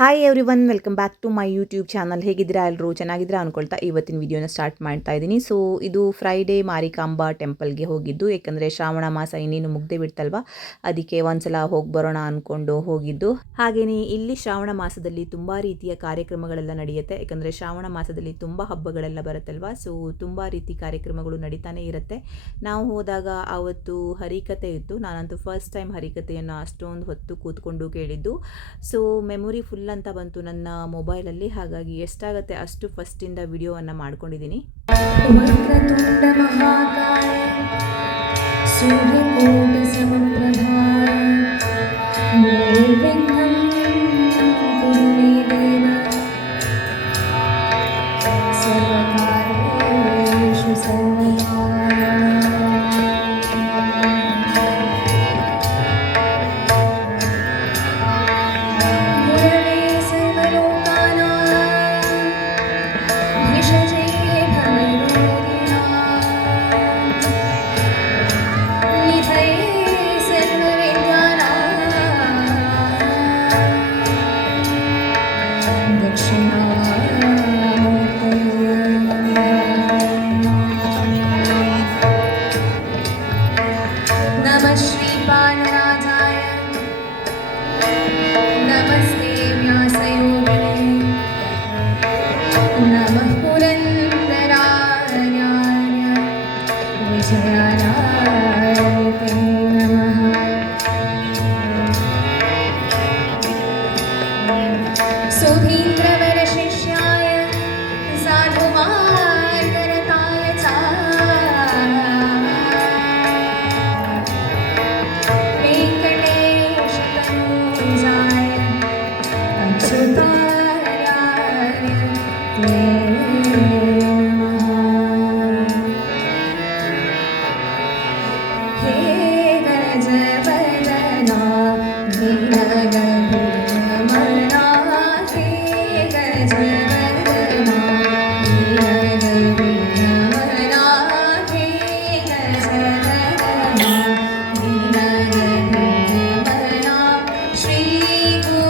Hi everyone welcome back to my YouTube channel ಹೇಗಿದ್ದೀರಾ? ಎಲ್ಲರೂ ಚೆನ್ನಾಗಿದ್ದೀರಾ ಅನ್ಕೊಳ್ತಾ ಇವತ್ತಿನ ವಿಡಿಯೋನ ಸ್ಟಾರ್ಟ್ ಮಾಡ್ತಾ ಇದ್ದೀನಿ. ಸೊ ಇದು ಫ್ರೈಡೇ ಮಾರಿಕಾಂಬಾ ಟೆಂಪಲ್ಗೆ ಹೋಗಿದ್ದು. ಯಾಕಂದ್ರೆ ಶ್ರಾವಣ ಮಾಸ ಇನ್ನೇನು ಮುಗ್ದೆ ಬಿಡ್ತಲ್ವಾ? ಅದಕ್ಕೆ ಒಂದ್ಸಲ ಹೋಗಿ ಬರೋಣ ಅಂದ್ಕೊಂಡು ಹೋಗಿದ್ದು. ಹಾಗೆಯೇ ಇಲ್ಲಿ ಶ್ರಾವಣ ಮಾಸದಲ್ಲಿ ತುಂಬ ರೀತಿಯ ಕಾರ್ಯಕ್ರಮಗಳೆಲ್ಲ ನಡೆಯುತ್ತೆ. ಯಾಕಂದರೆ ಶ್ರಾವಣ ಮಾಸದಲ್ಲಿ ತುಂಬ ಹಬ್ಬಗಳೆಲ್ಲ ಬರುತ್ತಲ್ವಾ? ಸೊ ತುಂಬ ರೀತಿ ಕಾರ್ಯಕ್ರಮಗಳು ನಡೀತಾನೆ ಇರುತ್ತೆ. ನಾವು ಹೋದಾಗ ಆವತ್ತು ಹರಿಕತೆ ಇತ್ತು. ನಾನಂತೂ ಫಸ್ಟ್ ಟೈಮ್ ಹರಿಕತೆಯನ್ನು ಅಷ್ಟೊಂದು ಹೊತ್ತು ಕೂತ್ಕೊಂಡು ಕೇಳಿದ್ದು. ಸೊ ಮೆಮೊರಿ ಫುಲ್ ಅಂತ ಬಂತು ನನ್ನ ಮೊಬೈಲಲ್ಲಿ ಹಾಗಾಗಿ ಎಷ್ಟಾಗತ್ತೆ ಅಷ್ಟು ಫಸ್ಟಿಂದ ವಿಡಿಯೋವನ್ನು ಮಾಡ್ಕೊಂಡಿದ್ದೀನಿ. Una You.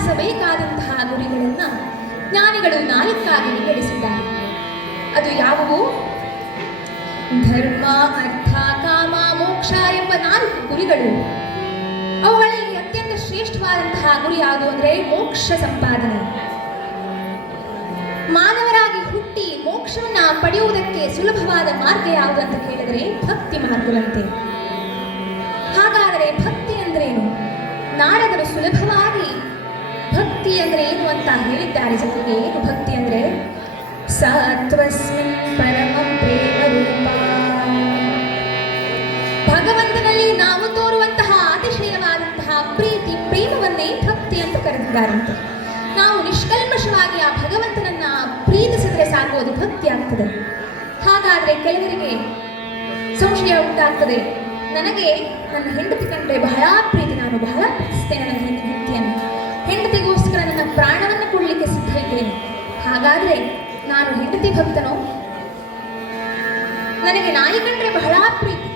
ಸಾಧಿಸಬೇಕಾದಂತಹ ಗುರಿಗಳನ್ನು ಜ್ಞಾನಿಗಳು ನಾಲ್ಕಾಗಿ ವಿಂಗಡಿಸಿದ್ದಾರೆ. ಅದು ಯಾವುವು? ಧರ್ಮ, ಅರ್ಥ, ಕಾಮ, ಮೋಕ್ಷ ಎಂಬ ನಾಲ್ಕು ಗುರಿಗಳು. ಅವುಗಳಲ್ಲಿ ಅತ್ಯಂತ ಶ್ರೇಷ್ಠವಾದಂತಹ ಗುರಿ ಯಾವುದು ಅಂದರೆ ಮೋಕ್ಷ ಸಂಪಾದನೆ. ಮಾನವರಾಗಿ ಹುಟ್ಟಿ ಮೋಕ್ಷವನ್ನ ಪಡೆಯುವುದಕ್ಕೆ ಸುಲಭವಾದ ಮಾರ್ಗ ಯಾವುದು ಅಂತ ಕೇಳಿದರೆ ಭಕ್ತಿ ಮಾರ್ಗವಂತೆ ಹಾಗಾದರೆ ಭಕ್ತಿ ಅಂದ್ರೇನು? ನಾರದರು ಸುಲಭವಾದ ಅಂದ್ರೆ ಏನು ಅಂತ ಹೇಳಿದ್ದಾರೆ ಜೊತೆಗೆ ಏನು ಭಕ್ತಿ ಅಂದ್ರೆ? ಸತ್ವಸ್ಮಿನ್ ಪರಮ ಪ್ರೇಮ ರೂಪ. ಭಗವಂತನಲ್ಲಿ ನಾವು ತೋರುವಂತಹ ಅತಿಶಯವಾದಂತಹ ಪ್ರೀತಿ, ಪ್ರೇಮವನ್ನೇ ಭಕ್ತಿ ಅಂತ ಕರೆದಿದ್ದಾರಂತೆ ನಾವು ನಿಷ್ಕಲ್ಮಶವಾಗಿ ಆ ಭಗವಂತನನ್ನ ಪ್ರೀತಿಸಿದ್ರೆ ಸಾಕು, ಅದು ಭಕ್ತಿ ಆಗ್ತದೆ. ಹಾಗಾದ್ರೆ ಕೆಲವರಿಗೆ ಸಂಶಯ ಉಂಟಾಗ್ತದೆ. ನನಗೆ ನನ್ನ ಹೆಂಡತಿ ಕಂಡ್ರೆ ಬಹಳ ಪ್ರೀತಿ, ನಾನು ಬಹಳ ಪ್ರೀತಿಸ್ತೇನೆ ನನ್ನ ಹೆಂಡ- ಹೆಂಡತಿಯನ್ನು ಹೆಂಡತಿಗೋಸ್ಕರ ನನ್ನ ಪ್ರಾಣವನ್ನು ಕೊಡಲಿಕ್ಕೆ ಸಿದ್ಧ ಇದ್ದೇನೆ ಹಾಗಾದ್ರೆ ನಾನು ಹೆಂಡತಿ ಭಕ್ತನೋ? ನನಗೆ ನಾಯಿ ಕಂಡ್ರೆ ಬಹಳ ಪ್ರೀತಿ,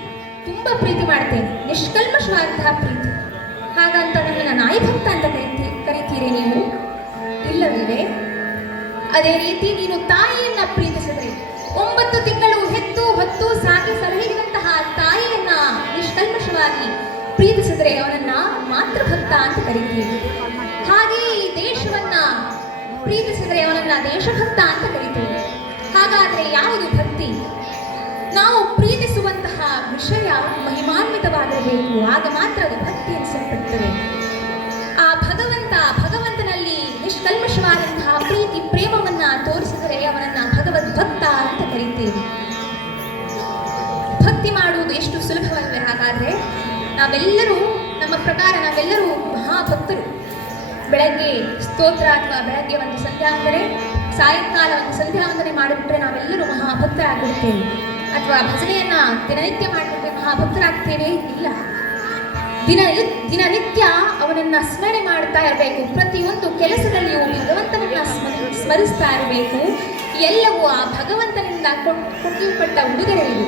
ತುಂಬಾ ಪ್ರೀತಿ ಮಾಡ್ತೇನೆ ನಿಷ್ಕಲ್ಮಶವಾದಂತಹ ಪ್ರೀತಿ. ಹಾಗಂತ ನನ್ನ ನಾಯಿ ಭಕ್ತ ಅಂತ ಕರಿತೀ, ಕರಿತೀರಿ ನೀವು? ಇಲ್ಲವಲ್ಲವೇ ಅದೇ ರೀತಿ ನೀನು ತಾಯಿಯನ್ನ ಪ್ರೀತಿಸಿದ್ರೆ ಒಂಬತ್ತು ತಿಂಗಳು ಹೆತ್ತು ಹೊತ್ತು ಸಾಕಿ ಸಲಹಿರುವಂತಹ ತಾಯಿಯನ್ನ ನಿಷ್ಕಲ್ಮಶವಾಗಿ ಪ್ರೀತಿಸಿದ್ರೆ ಅವನನ್ನ ಮಾತೃಭಕ್ತ ಅಂತ ದೇಶವನ್ನ ಪ್ರೀತಿಸಿದ್ರೆ ಅವನನ್ನ ದೇಶಭಕ್ತ ಅಂತ ಕರೀತೇವೆ. ಹಾಗಾದ್ರೆ ಯಾವುದು ಭಕ್ತಿ? ನಾವು ಪ್ರೀತಿಸುವಂತಹ ವಿಷಯ ಮಹಿಮಾನ್ವಿತವಾಗಿರಬೇಕು. ಆಗ ಮಾತ್ರ ಅದು ಭಕ್ತಿ ಎನಿಸಲ್ಪಡುತ್ತದೆ ಆ ಭಗವಂತ, ಭಗವಂತನಲ್ಲಿ ನಿಷ್ಕಲ್ಮಶವಾದಂತಹ ಪ್ರೀತಿ, ಪ್ರೇಮವನ್ನ ತೋರಿಸಿದರೆ ಅವನನ್ನ ಭಗವದ್ಭಕ್ತ ಅಂತ ಕರೀತೇವೆ. ಭಕ್ತಿ ಮಾಡುವುದು ಎಷ್ಟು ಸುಲಭವಲ್ವೇ? ಹಾಗಾದ್ರೆ ನಾವೆಲ್ಲರೂ, ನಮ್ಮ ಪ್ರಕಾರ ನಾವೆಲ್ಲರೂ ಮಹಾಭಕ್ತರು. ಬೆಳಗ್ಗೆ ಸ್ತೋತ್ರ ಅಥವಾ ಬೆಳಗ್ಗೆ ಒಂದು ಸಂಧ್ಯಾ ಅಂದರೆ ಸಾಯಂಕಾಲ ಒಂದು ಸಂಧ್ಯಾ ವಂದನೆ ಮಾಡಿಬಿಟ್ರೆ ನಾವೆಲ್ಲರೂ ಮಹಾಭಕ್ತರಾಗಿರ್ತೇವೆ ಅಥವಾ ಭಜನೆಯನ್ನ ದಿನನಿತ್ಯ ಮಾಡಿಬಿಟ್ರೆ ಮಹಾಭಕ್ತರಾಗ್ತೇವೆ? ಇಲ್ಲ. ದಿನ ದಿನನಿತ್ಯ ಅವನನ್ನ ಸ್ಮರಣೆ ಮಾಡ್ತಾ ಇರಬೇಕು. ಪ್ರತಿಯೊಂದು ಕೆಲಸದಲ್ಲಿಯೂ ಭಗವಂತನನ್ನ ಸ್ಮರಿ, ಸ್ಮರಿಸ್ತಾ ಇರಬೇಕು. ಎಲ್ಲವೂ ಆ ಭಗವಂತನಿಂದ ಕೊಟ್ಟಲ್ಪಟ್ಟ ಉಡುಗೊರೆಗಳು.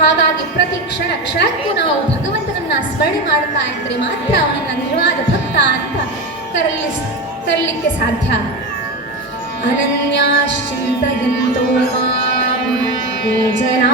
ಹಾಗಾಗಿ ಪ್ರತಿ ಕ್ಷಣ, ಕ್ಷಣಕ್ಕೂ ನಾವು ಭಗವಂತನನ್ನ ಸ್ಮರಣೆ ಮಾಡ್ತಾ ಇದ್ರೆ ಮಾತ್ರ ಅವನನ್ನ तरलि तरलिक्यसाध्या अनन्याश्चिन्तयन्तो माँ जना